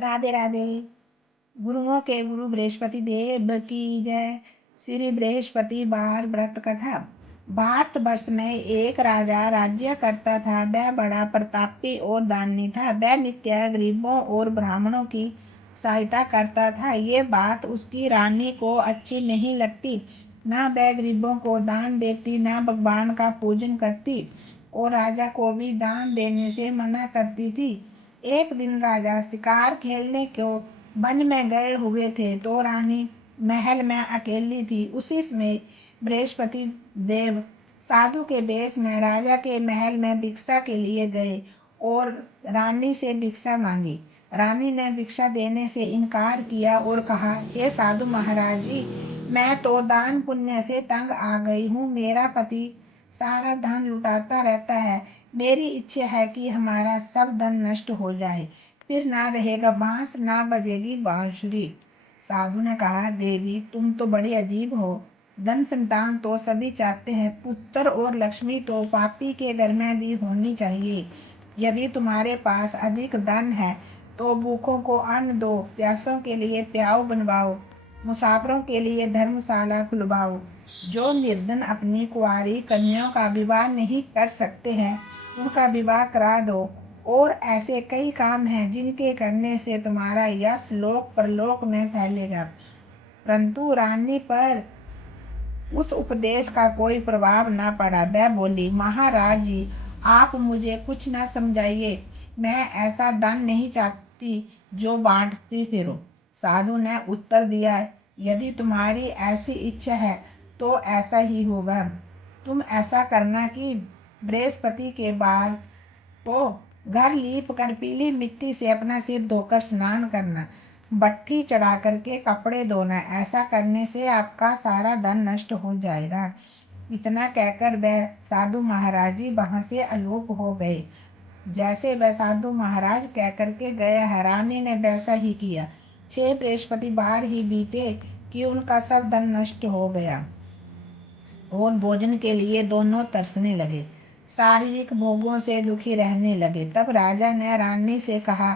राधे राधे। गुरुओं के गुरु बृहस्पति देव की जय। श्री बृहस्पति बार व्रत कथा। भारत वर्ष में एक राजा राज्य करता था। वह बड़ा प्रतापी और दानी था। वह नित्य गरीबों और ब्राह्मणों की सहायता करता था। ये बात उसकी रानी को अच्छी नहीं लगती। ना वह गरीबों को दान देती, ना भगवान का पूजन करती, और राजा को भी दान देने से मना करती थी। एक दिन राजा शिकार खेलने को वन में गए हुए थे, तो रानी महल में अकेली थी। उसी समय बृहस्पति देव साधु के वेश में राजा के महल में भिक्षा के लिए गए और रानी से भिक्षा मांगी। रानी ने भिक्षा देने से इनकार किया और कहा, हे साधु महाराज जी, मैं तो दान पुण्य से तंग आ गई हूँ। मेरा पति सारा धन लुटाता रहता है। मेरी इच्छा है कि हमारा सब धन नष्ट हो जाए, फिर ना रहेगा बांस, ना बजेगी बांसुरी। साधु ने कहा, देवी तुम तो बड़ी अजीब हो। धन संतान तो सभी चाहते हैं, पुत्र और लक्ष्मी तो पापी के घर में भी होनी चाहिए। यदि तुम्हारे पास अधिक धन है तो भूखों को अन्न दो, प्यासों के लिए प्याऊ बनवाओ, मुसाफिरों के लिए धर्मशाला खुलवाओ। जो निर्धन अपनी कुंवारी कन्याओं का विवाह नहीं कर सकते हैं, उनका विवाह करा दो। और ऐसे कई काम हैं जिनके करने से तुम्हारा यश लोक परलोक में फैलेगा। परंतु रानी पर उस उपदेश का कोई प्रभाव न पड़ा। वह बोली, महाराज जी, आप मुझे कुछ न समझाइए। मैं ऐसा दान नहीं चाहती जो बांटती फिरो। साधु ने उत्तर दिया, यदि तुम्हारी ऐसी इच्छा है तो ऐसा ही होगा। तुम ऐसा करना कि बृहस्पति के बार को घर लीप कर पीली मिट्टी से अपना सिर धोकर स्नान करना, भट्ठी चढ़ा करके कपड़े धोना। ऐसा करने से आपका सारा धन नष्ट हो जाएगा। इतना कहकर वह साधु महाराज जी वहां से अलोप हो गए। जैसे वह साधु महाराज कह करके गया है, रानी ने वैसा ही किया। 6 बृहस्पति बार ही बीते कि उनका सब धन नष्ट हो गया और भोजन के लिए दोनों तरसने लगे, शारीरिक भोगों से दुखी रहने लगे। तब राजा ने रानी से कहा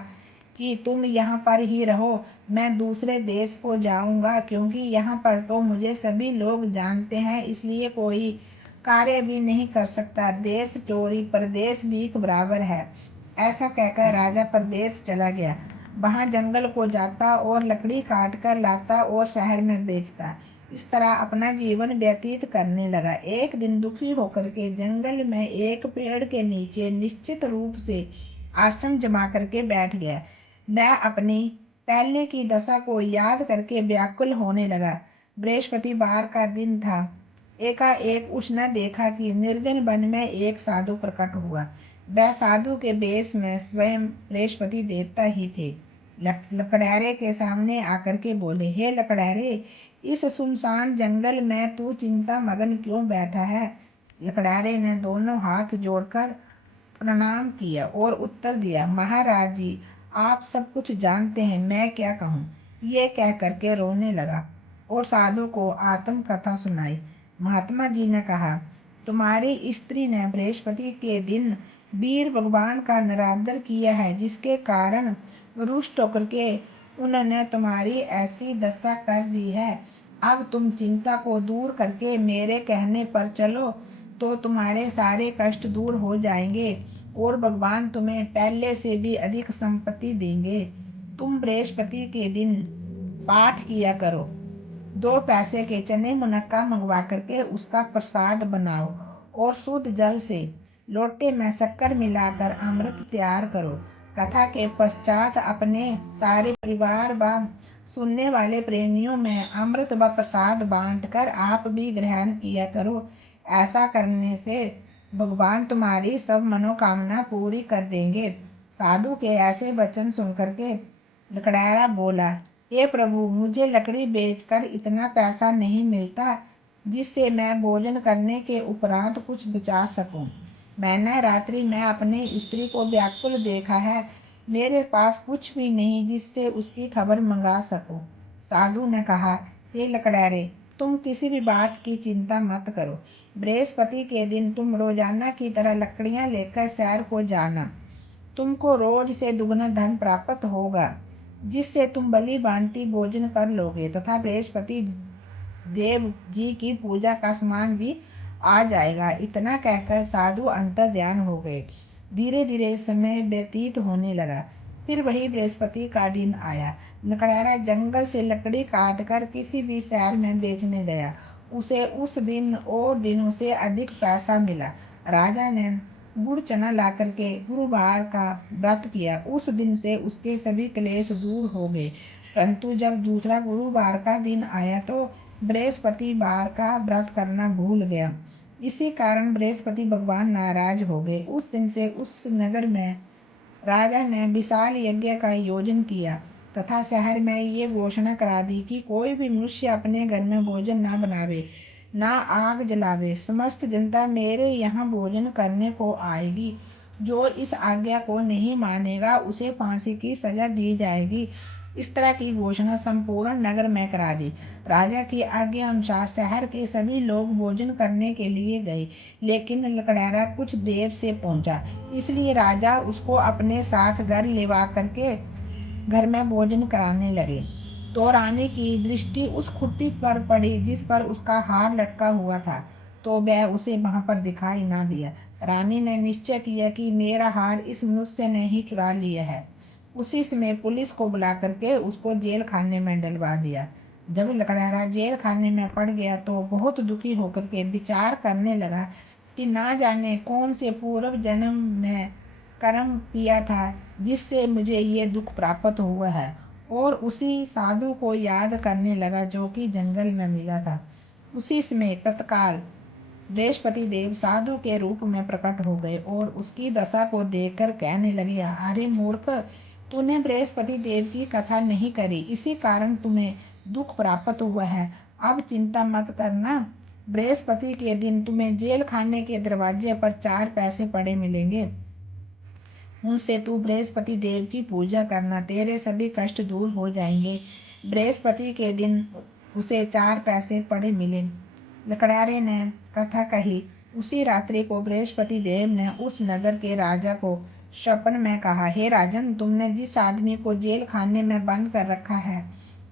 कि तुम यहाँ पर ही रहो, मैं दूसरे देश को जाऊंगा, क्योंकि यहाँ पर तो मुझे सभी लोग जानते हैं, इसलिए कोई कार्य भी नहीं कर सकता। देश चोरी परदेश भीख बराबर है। ऐसा कहकर राजा परदेश चला गया। वहां जंगल को जाता और लकड़ी काट कर लाता और शहर में बेचता। इस तरह अपना जीवन व्यतीत करने लगा। एक दिन दुखी होकर के जंगल में एक पेड़ के नीचे निश्चित रूप से आसन जमा करके बैठ गया। वह अपनी पहले की दशा को याद करके व्याकुल होने लगा। बृहस्पतिवार का दिन था। एकाएक उसने देखा कि निर्जन वन में एक साधु प्रकट हुआ। वह साधु के वेश में स्वयं बृहस्पति देवता ही थे। लकड़ैरे के सामने आकर के बोले, हे लकड़ैरे, इस सुनसान जंगल में तू चिंता मगन क्यों बैठा है? लकड़ैरे ने दोनों हाथ जोड़कर प्रणाम किया और उत्तर दिया, महाराज जी, आप सब कुछ जानते हैं, मैं क्या कहूँ। ये कह करके रोने लगा और साधु को आत्म कथा सुनाई। महात्मा जी ने कहा, तुम्हारी स्त्री ने बृहस्पति के दिन वीर भगवान का निरादर किया है, जिसके कारण रुष्ट होकर के उन्होंने तुम्हारी ऐसी दशा कर दी है। अब तुम चिंता को दूर करके मेरे कहने पर चलो तो तुम्हारे सारे कष्ट दूर हो जाएंगे और भगवान तुम्हें पहले से भी अधिक संपत्ति देंगे। तुम बृहस्पति के दिन पाठ किया करो। 2 पैसे के चने मुनक्का मंगवा करके उसका प्रसाद बनाओ और शुद्ध जल से लोटे में शक्कर मिलाकर अमृत तैयार करो। कथा के पश्चात अपने सारे परिवार व सुनने वाले प्रेमियों में अमृत व प्रसाद बांटकर आप भी ग्रहण किया करो। ऐसा करने से भगवान तुम्हारी सब मनोकामना पूरी कर देंगे। साधु के ऐसे वचन सुनकर के लकड़ैरा बोला, हे प्रभु, मुझे लकड़ी बेचकर इतना पैसा नहीं मिलता जिससे मैं भोजन करने के उपरांत कुछ बचा सकूं। मैंने रात्रि में अपनी स्त्री को व्याकुल देखा है। मेरे पास कुछ भी नहीं जिससे उसकी खबर मंगा सकूं। साधु ने कहा, हे लकड़ैरे, तुम किसी भी बात की चिंता मत करो। बृहस्पति के दिन तुम रोजाना की तरह लकड़ियां लेकर शहर को जाना। तुमको रोज से दुगना धन प्राप्त होगा। जिससे तुम बलि भांति भोजन कर लोगे तथा बृहस्पति देव जी की पूजा का सामान भी आ जाएगा। इतना कहकर साधु अंतर ध्यान हो गए। धीरे धीरे समय व्यतीत होने लगा। फिर वही बृहस्पति का दिन आया। लकड़हारा जंगल से लकड़ी काट कर किसी भी शहर में बेचने गया। उसे उस दिन और दिनों से अधिक पैसा मिला। राजा ने गुड़ चना ला करके गुरुवार का व्रत किया। उस दिन से उसके सभी क्लेश दूर हो गए। परंतु जब दूसरा गुरुवार का दिन आया तो बृहस्पतिवार का व्रत करना भूल गया। इसी कारण बृहस्पति भगवान नाराज हो गए। उस दिन से उस नगर में राजा ने विशाल यज्ञ का आयोजन किया तथा शहर में ये घोषणा करा दी कि कोई भी मनुष्य अपने घर में भोजन ना बनावे, ना आग जलावे। समस्त जनता मेरे यहाँ भोजन करने को आएगी। जो इस आज्ञा को नहीं मानेगा उसे फांसी की सजा दी जाएगी। इस तरह की घोषणा संपूर्ण नगर में करा दी। राजा की आज्ञा अनुसार शहर के सभी लोग भोजन करने के लिए गए, लेकिन लकड़हारा कुछ देर से पहुंचा, इसलिए राजा उसको अपने साथ घर लेवा करके घर में भोजन कराने लगे। तो रानी की दृष्टि उस खुट्टी पर पड़ी जिस पर उसका हार लटका हुआ था, तो वह उसे वहां पर दिखाई ना दिया। रानी ने निश्चय किया कि मेरा हार इस मनुष्य ने ही चुरा लिया है। उसी समय पुलिस को बुला करके उसको जेल खाने में डलवा दिया। जब लकड़हारा जेल खाने में पड़ गया तो बहुत दुखी होकर के विचार करने लगा कि ना जाने कौन से पूर्व जन्म में कर्म किया था जिससे मुझे ये दुख प्राप्त हुआ है, और उसी साधु को याद करने लगा जो कि जंगल में मिला था। उसी समय तत्काल बृहस्पति देव साधु के रूप में प्रकट हो गए और उसकी दशा को देखकर कहने लगे, अरे मूर्ख, तूने बृहस्पति देव की कथा नहीं करी, इसी कारण तुम्हें दुख प्राप्त हुआ है। अब चिंता मत करना। बृहस्पति के दिन तुम्हें जेल खाने के दरवाजे पर 4 पैसे पड़े मिलेंगे। उनसे तू बृहस्पति देव की पूजा करना, तेरे सभी कष्ट दूर हो जाएंगे। बृहस्पति के दिन उसे 4 पैसे पड़े मिले। लकड़हारे ने कथा कही। उसी रात्रि को बृहस्पति देव ने उस नगर के राजा को स्वप्न में कहा, हे राजन, तुमने जिस आदमी को जेल खाने में बंद कर रखा है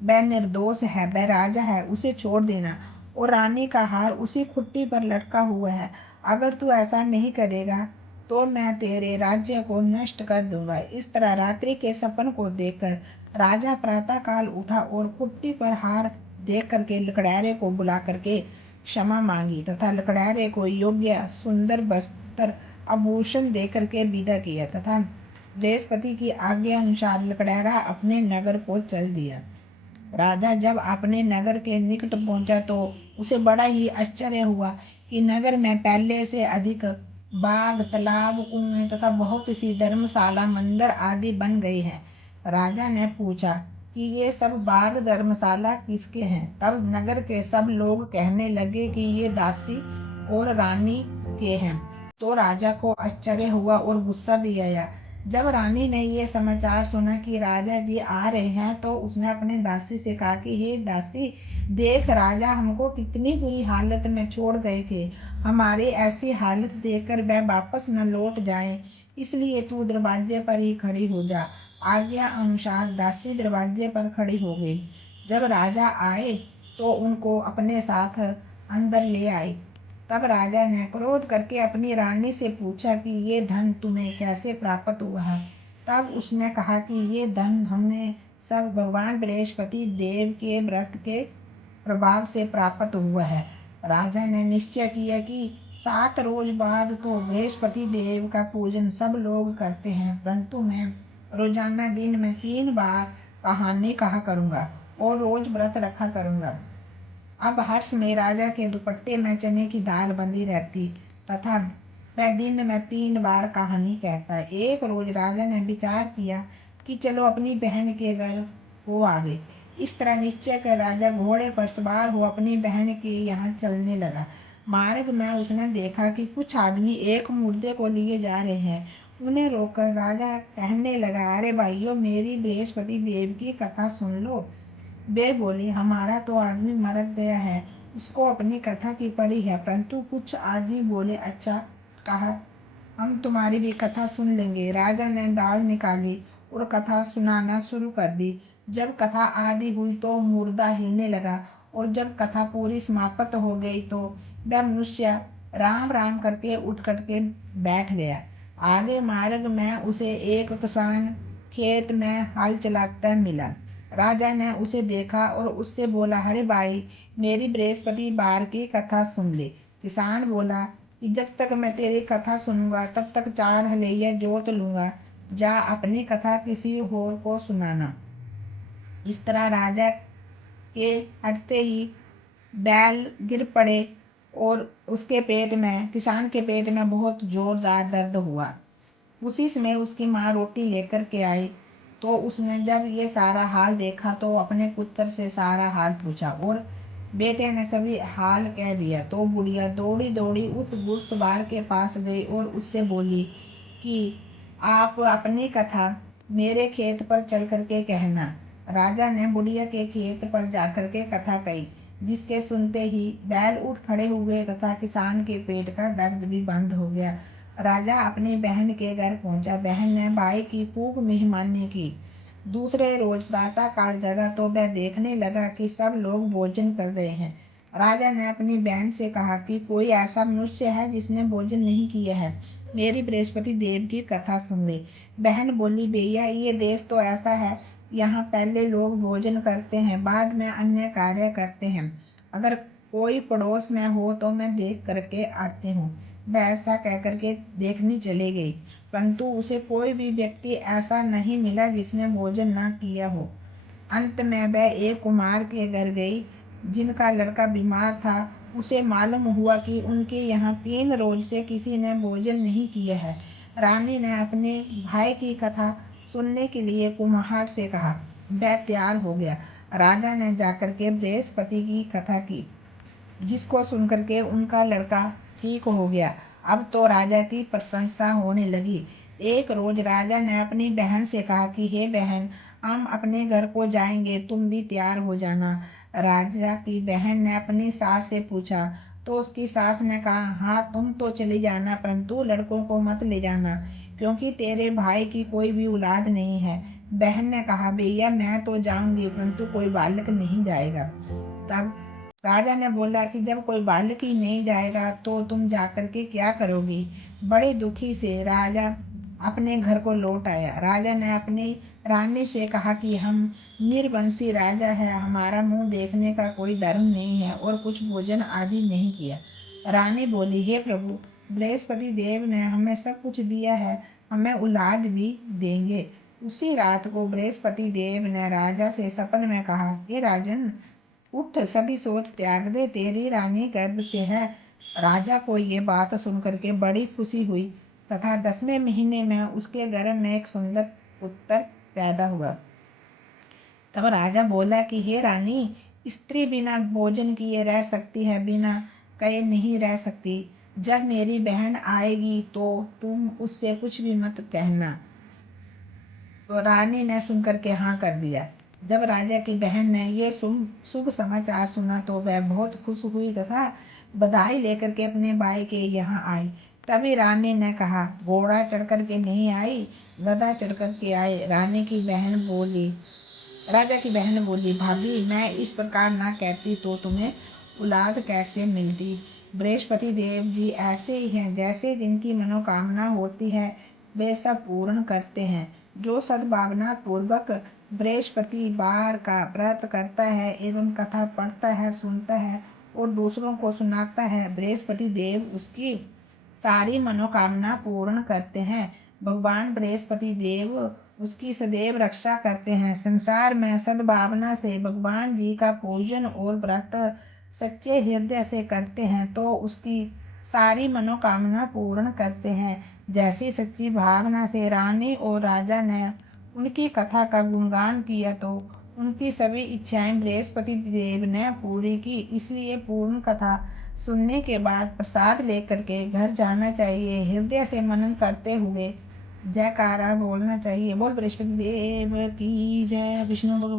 वह निर्दोष है, वह राजा है, उसे छोड़ देना, और रानी का हार उसी खुट्टी पर लटका हुआ है। अगर तू ऐसा नहीं करेगा तो मैं तेरे राज्य को नष्ट कर दूंगा। इस तरह रात्रि के सपन को देखकर राजा प्रातःकाल उठा और खुट्टी पर हार देख करके लकड़हारे को बुला करके क्षमा मांगी तथा लकड़हारे को योग्य सुंदर वस्त्र आभूषण दे करके विदा किया तथा बृहस्पति की आज्ञा अनुसार लकड़हारा अपने नगर को चल दिया। राजा जब अपने नगर के निकट पहुंचा तो उसे बड़ा ही आश्चर्य हुआ कि नगर में पहले से अधिक बाग, तालाब, कुएं तथा बहुत सी धर्मशाला, मंदिर आदि बन गई हैं। राजा ने पूछा कि ये सब बाग धर्मशाला किसके हैं? तब नगर के सब लोग कहने लगे कि ये दासी और रानी के हैं। तो राजा को आश्चर्य हुआ और गुस्सा भी आया। जब रानी ने ये समाचार सुना कि राजा जी आ रहे हैं तो उसने अपने दासी से कहा कि हे दासी, देख, राजा हमको कितनी बुरी हालत में छोड़ गए थे। हमारी ऐसी हालत देखकर वह वापस न लौट जाए, इसलिए तू दरवाजे पर ही खड़ी हो जा। आज्ञा अनुसार दासी दरवाजे पर खड़ी हो गई। जब राजा आए तो उनको अपने साथ अंदर ले आई। तब राजा ने क्रोध करके अपनी रानी से पूछा कि ये धन तुम्हें कैसे प्राप्त हुआ है? तब उसने कहा कि ये धन हमने सब भगवान बृहस्पति देव के व्रत के प्रभाव से प्राप्त हुआ है। राजा ने निश्चय किया कि 7 रोज बाद तो बृहस्पति देव का पूजन सब लोग करते हैं, परंतु मैं रोजाना दिन में 3 बार कहानी कहा करूँगा और रोज व्रत रखा करूँगा। अब हर्ष में राजा के दुपट्टे में चने की दाल बंधी रहती तथा वह दिन में 3 बार कहानी कहता है। एक रोज राजा ने विचार किया कि चलो अपनी बहन के घर वो आगे। इस तरह निश्चय कर राजा घोड़े पर सवार हो अपनी बहन के यहाँ चलने लगा। मार्ग में उसने देखा कि कुछ आदमी एक मुर्दे को लिए जा रहे हैं। उन्हें रोककर राजा कहने लगा, अरे भाइयों, मेरी बृहस्पति देव की कथा सुन लो। वे बोली, हमारा तो आदमी मर गया है, उसको अपनी कथा की पड़ी है। परंतु कुछ आदमी बोले, अच्छा कहा, हम तुम्हारी भी कथा सुन लेंगे। राजा ने दाल निकाली और कथा सुनाना शुरू कर दी। जब कथा आदि हुई तो मुर्दा हिलने लगा, और जब कथा पूरी समाप्त हो गई तो वह मनुष्य राम राम करके उठ करके बैठ गया। आगे मार्ग में उसे एक किसान खेत में हल चलाता मिला। राजा ने उसे देखा और उससे बोला, अरे भाई, मेरी बृहस्पतिवार की कथा सुन ले। किसान बोला कि जब तक मैं तेरी कथा सुनूंगा तब तक 4 हलैया जोत लूंगा। जा अपनी कथा किसी और को सुनाना। इस तरह राजा के हटते ही बैल गिर पड़े और उसके पेट में, किसान के पेट में बहुत जोरदार दर्द हुआ। उसी समय उसकी माँ रोटी लेकर के आई, तो उसने जब ये सारा हाल देखा तो अपने पुत्र से सारा हाल पूछा, और बेटे ने सभी हाल कह दिया। तो बुढ़िया दौड़ी दौड़ी उस घुड़सवार के पास गई और उससे बोली कि आप अपनी कथा मेरे खेत पर चल करके कहना। राजा ने बुढ़िया के खेत पर जाकर के कथा कही, जिसके सुनते ही बैल उठ खड़े हुए तथा किसान के पेट का दर्द भी बंद हो गया। राजा अपनी बहन के घर पहुंचा। बहन ने भाई की खूब मेहमानी की। दूसरे रोज प्रातः काल जगा तो वह देखने लगा कि सब लोग भोजन कर रहे हैं। राजा ने अपनी बहन से कहा कि कोई ऐसा मनुष्य है जिसने भोजन नहीं किया है, मेरी बृहस्पति देव की कथा सुन ले। बहन बोली, भैया, ये देश तो ऐसा है, यहाँ पहले लोग भोजन करते हैं, बाद में अन्य कार्य करते हैं। अगर कोई पड़ोस में हो तो मैं देख करके आती हूँ। वह ऐसा कह करके देखने चली गई, परंतु उसे कोई भी व्यक्ति ऐसा नहीं मिला जिसने भोजन न किया हो। अंत में वह एक कुम्हार के घर गई, जिनका लड़का बीमार था। उसे मालूम हुआ कि उनके यहाँ 3 रोज से किसी ने भोजन नहीं किया है। रानी ने अपने भाई की कथा सुनने के लिए कुम्हार से कहा। वह तैयार हो गया। राजा ने जाकर के बृहस्पति की कथा की, जिसको सुनकर के उनका लड़का ठीक हो गया। अब तो राजा की प्रशंसा होने लगी। एक रोज राजा ने अपनी बहन से कहा कि हे बहन, हम अपने घर को जाएंगे, तुम भी तैयार हो जाना। राजा की बहन ने अपनी सास से पूछा, तो उसकी सास ने कहा, हाँ, तुम तो चली जाना, परंतु लड़कों को मत ले जाना, क्योंकि तेरे भाई की कोई भी औलाद नहीं है। बहन ने कहा, भैया, मैं तो जाऊंगी, परंतु कोई बालक नहीं जाएगा। तब राजा ने बोला कि जब कोई बालक ही नहीं जाएगा तो तुम जाकर के क्या करोगी। बड़े दुखी से राजा अपने घर को लौट आया। राजा ने अपनी रानी से कहा कि हम निर्वंशी राजा है, हमारा मुंह देखने का कोई धर्म नहीं है और कुछ भोजन आदि नहीं किया। रानी बोली, हे प्रभु, बृहस्पति देव ने हमें सब कुछ दिया है, हमें औलाद भी देंगे। उसी रात को बृहस्पति देव ने राजा से सपन में कहा, हे राजन, उठ, सभी सोच त्याग दे, तेरी रानी गर्भ से है। राजा को ये बात सुनकर के बड़ी खुशी हुई तथा 10वें महीने में उसके गर्भ में एक सुंदर पुत्र पैदा हुआ। तब राजा बोला कि हे रानी, स्त्री बिना भोजन किए रह सकती है, बिना कहे नहीं रह सकती। जब मेरी बहन आएगी तो तुम उससे कुछ भी मत कहना। तो रानी ने सुनकर के हाँ कर दिया। जब राजा की बहन ने ये शुभ समाचार सुना तो वह बहुत खुश हुई तथा बधाई लेकर के अपने भाई के यहाँ आई। तभी रानी ने कहा, घोड़ा चढ़ कर के नहीं आई, गधा चढ़ कर के आए। राजा की बहन बोली, भाभी, मैं इस प्रकार ना कहती तो तुम्हें औलाद कैसे मिलती। बृहस्पति देव जी ऐसे ही हैं, जैसे जिनकी मनोकामना होती है वे सब पूर्ण करते हैं। जो सद्भावना पूर्वक बृहस्पतिवार का व्रत करता है एवं कथा पढ़ता है, सुनता है और दूसरों को सुनाता है, बृहस्पति देव उसकी सारी मनोकामना पूर्ण करते हैं। भगवान बृहस्पति देव उसकी सदैव रक्षा करते हैं। संसार में सद्भावना से भगवान जी का पूजन और व्रत सच्चे हृदय से करते हैं तो उसकी सारी मनोकामना पूर्ण करते हैं। जैसी सच्ची भावना से रानी और राजा ने उनकी कथा का गुणगान किया तो उनकी सभी इच्छाएं बृहस्पति देव ने पूरी की। इसलिए पूर्ण कथा सुनने के बाद प्रसाद लेकर के घर जाना चाहिए। हृदय से मनन करते हुए जयकारा बोलना चाहिए। बोल बृहस्पति देव की जय। विष्णु भगवान